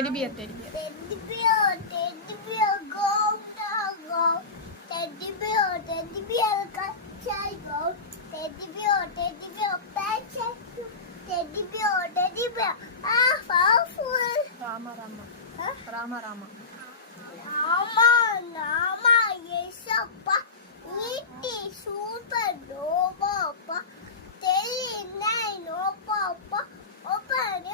Teddy bear, teddy bear. Teddy bear, teddy bear, go, go. Teddy bear, go. Teddy bear, patch. Teddy bear. Ah, powerful. Rama, Rama. Huh? Rama, Rama. Rama, yes, appa. It is super, no, papa. Tell me, no, papa. Open